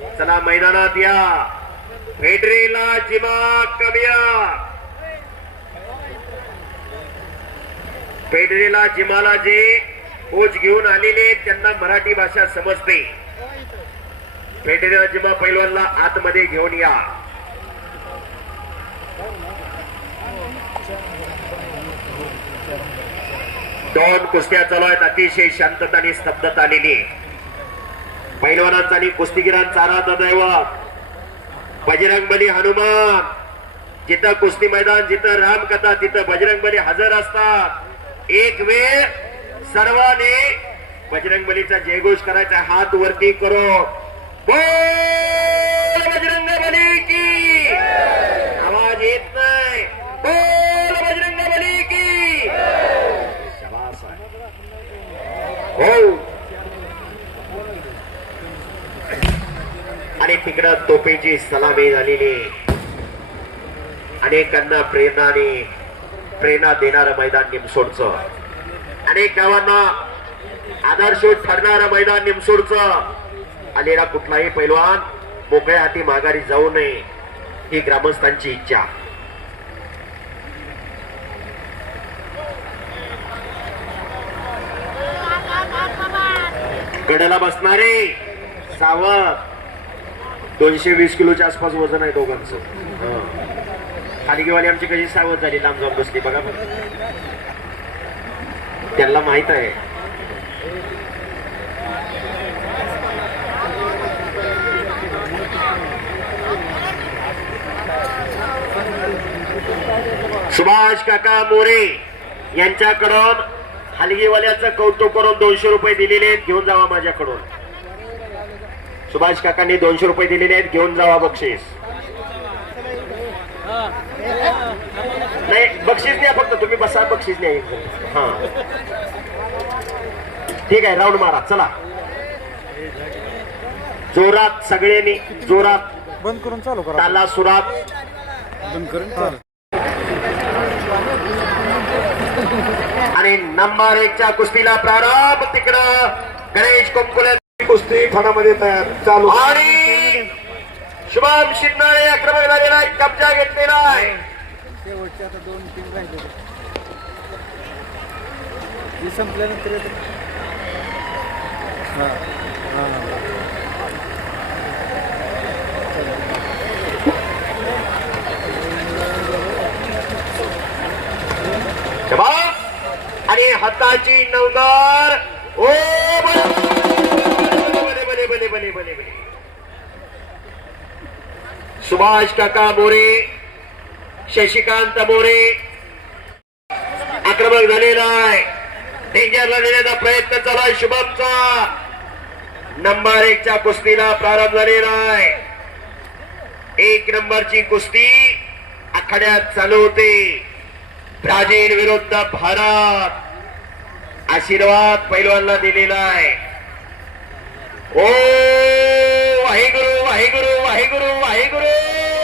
चला मैदानात या. फेडरेला जिमा कमिया पेडरेला जिमाला जे कोच घेऊन आलेले त्यांना मराठी भाषा समजते. पेडरेला जिमा पैलवानला आतमध्ये घेऊन या. दोन कुस्त्या चालू आहेत अतिशय शांतता आणि स्तब्धता आलेली आहे. पैलवानांचा आणि कुस्तीगिरांचा आराध बजरंग बजरंगबली हनुमान. जिथं कुस्ती मैदान जिथं रामकथा तिथं बजरंगबली हजर असतात. एक वेळ सर्वांनी बजरंगबलीचा जयघोष करायचा हात वरती करो बोल की आवाज येत नाही बोल बजरंगबली की शाबास आहे. हो आणि तिकडं तोपेची सलामी झालेली. अनेकांना प्रेरणा आणि प्रेरणा देणारं मैदान निमसोडचं. अनेक गावांना आदर्श ठरणारं मैदान निमसोडचं. आलेला कुठलाही पैलवान मोकळ्या हाती माघारी जाऊ नये ही ग्रामस्थांची इच्छा. गडाला बसणारे सावध दोनशे वीस किलोच्या आसपास वजन आहे दोघांचं. खालीगेवाली आमची कशी सावध झाली लांब जाऊन बसली बघा बरं. त्यांना माहीत आहे. सुभाष काका मोरे यांच्याकडून हलगीवाल्याचं कौतुक करून दोनशे रुपये दिलेले आहेत घेऊन जावा माझ्याकडून. सुभाष काकांनी दोनशे रुपये दिलेले आहेत घेऊन जावा बक्षीस. नाही बक्षीस द्या फक्त तुम्ही बसा बक्षीस जण. हा. ठीक आहे राऊंड मारा चला. जोरात सगळ्यांनी जोरात. बंद करून चालू करा. ताला सुरात. बंद करून आणि नंबर एकच्या कुस्तीला प्रारंभ तिकडं गणेश कुंकुले कुस्ती फणामध्ये तयार चालू. आणि शुभम शिंदे आक्रमक झालेला आहे कब्जा घेतलेला आहे शेवटचे आता दोन राहिले संपल्यानंतर. आणि हाताची नवदार ओ सुभाष काका मोरे शशिकांत मोरे आक्रमक झालेला आहे. डेंजरला नेण्याचा प्रयत्न चालू आहे शुभमचा. नंबर एकच्या कुस्तीला प्रारंभ झालेला आहे. एक नंबरची कुस्ती आखाड्यात चालू होते. ब्राझील विरुद्ध भारत आशीर्वाद पैलवानला दिलेला आहे. ਓ ਵਾਹਿਗੁਰੂ ਵਾਹਿਗੁਰੂ ਵਾਹਿਗੁਰੂ ਵਾਹਿਗੁਰੂ।